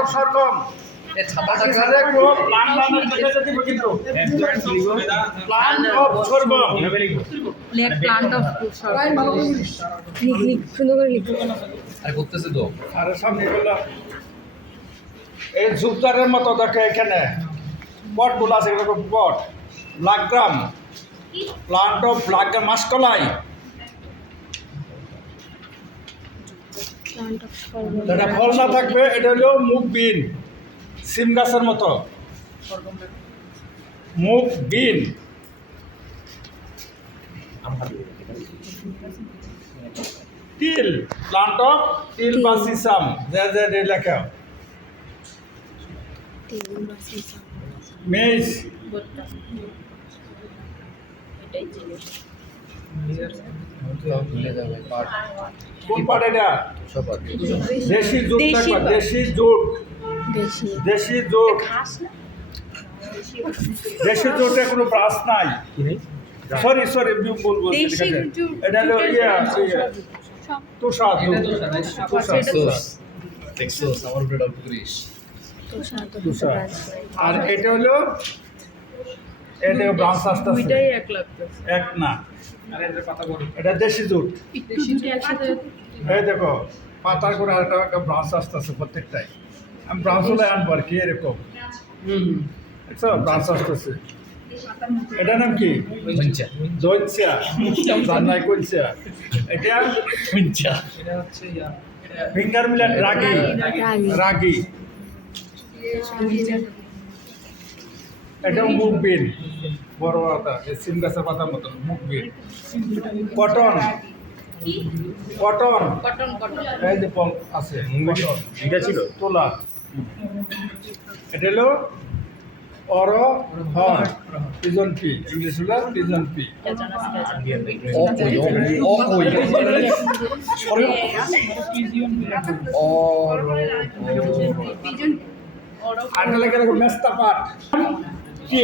Of Sargam plant of Sargam plant of সুন্দর করে লিখো। আর করতেছে তো আর সামনে গুলো এই জুবদারের মতো দেখে এখানে পটগুলো আছে এরকম পট ব্লাকগ্রাম প্লান্ট অফ ব্লাকগ্রাম মাসকলাই প্লান্ট অফ সরগম যেটা ফল না থাকবে এটা হলো মুখ বিন সিম গাছের মতো মুখ বিন তিল প্লান্ট অফ তিল বা সিসাম যে লেখা তিল বা সিসাম মেজ এটাই জিনিস। ভুলে যাবে পাট কোন পাট এটা সব পাট দেশি জুট দেশি থাকবে পাট। দেশি জুট বেশি দেশি জুট ঘাস না দেশি জুটে কোনো ব্রাশ নাই সরি সরি বলবো দেশি জুট এটা হলো তুষার সোস টেক্সাস আমার উপরে ডল করিস তুষার আর এটা হলো এটা ব্রাঞ্চ আসতেছে দুইটাই এক লাগতেছে। এক না এটা দেশি জুট একটু দুটো একসাথে এই দেখো পাতার করে আর একটা ব্রাঞ্চ আসতেছে প্রত্যেকটাই আমি ব্রাঞ্চ হলে আনবো আর কি এরকম দেখছো ব্রাঞ্চ আসতেছে এটার নাম কি মঞ্চা দৈনসিয়া জান্নাই কইসিয়া এটা মঞ্চা ফিঙ্গার মিলেট রাগি রাগি এটা মুখ বিন বড় পাতা সিম গাছের পাতার মতন মুখ বিন কটন কটন কটন কটন এই যে আছে কটন এটা ছিল তোলা এটা হলো or Har pigeon P English হলো পিজন পি অকই অকই অর আর লেখা মেস্তা পাট কি